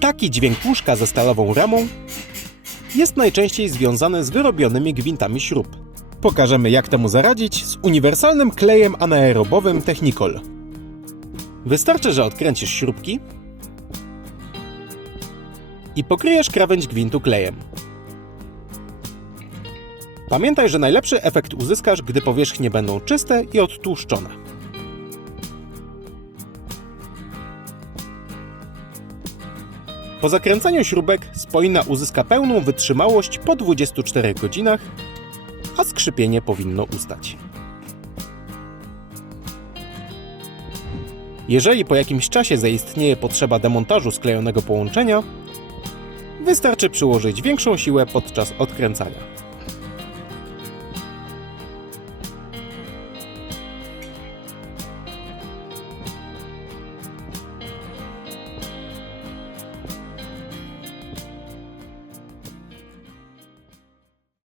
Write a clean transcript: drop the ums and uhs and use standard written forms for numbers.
Taki dźwięk łóżka ze stalową ramą jest najczęściej związany z wyrobionymi gwintami śrub. Pokażemy, jak temu zaradzić z uniwersalnym klejem anaerobowym Technicol. Wystarczy, że odkręcisz śrubki i pokryjesz krawędź gwintu klejem. Pamiętaj, że najlepszy efekt uzyskasz, gdy powierzchnie będą czyste i odtłuszczone. Po zakręcaniu śrubek spoina uzyska pełną wytrzymałość po 24 godzinach, a skrzypienie powinno ustać. Jeżeli po jakimś czasie zaistnieje potrzeba demontażu sklejonego połączenia, wystarczy przyłożyć większą siłę podczas odkręcania.